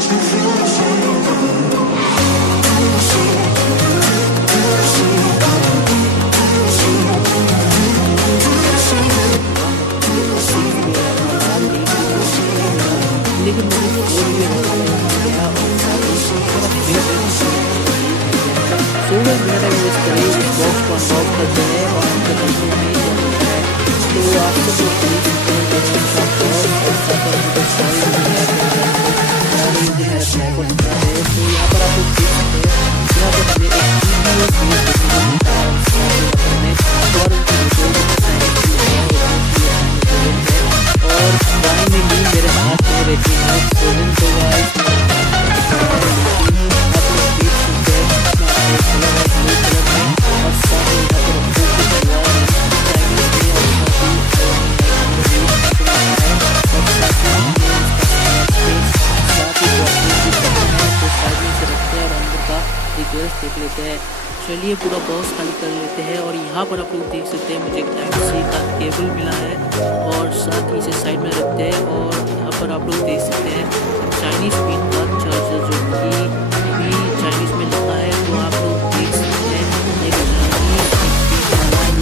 लेकिन मुझे फोन भी गया और सो मेरा टाइम वेस्ट करे इस बॉक्स को अनबॉक्स करते हैं और हम करते हैं नहीं चलता है। तो आप सब लोग देख सकते हैं जैसे इसका बॉक्स और साथ और मुझे सारी और ये जो मेरा स्नैप और है तो यहाँ पर आप लोग देख सकते हैं यहाँ पर हमें एक वीडियो देखने को मिलता है और और फाइनली मेरे हाथ में रेडमी नोट 7 तो गाइस आप लोग देख सकते हैं और साथ ही यहाँ पर फोकस हुआ है चाइनीज में और डिटेल्स देख लेते हैं। चलिए पूरा बॉक्स खाली कर लेते हैं और यहाँ पर आप लोग देख सकते हैं मुझे टाइप सी का केबल मिला है और साथ ही इसे साइड में रखते हैं और यहाँ पर आप लोग देख सकते हैं चाइनीज पिन का चार्जर जो कि भी चाइनीज में लिखा है तो आप लोग देख सकते हैं एक चाइनीज पिन वाला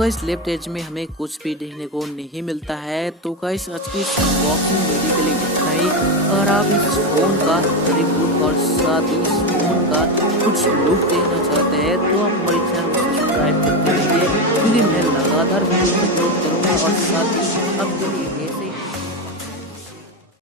गाइस लेफ्ट एज में हमें कुछ भी देखने को नहीं मिलता है। तो गाइस आज की अनबॉक्सिंग वीडियो के लिए इतना ही। अगर आप इस फोन का रिव्यू और साथ ही इस फोन का कुछ लुक देखना चाहते हैं तो आप हमारे चैनल को सब्सक्राइब करते रहिए क्योंकि मैं लगातार वीडियो अपलोड करूँगा और साथ ही आपके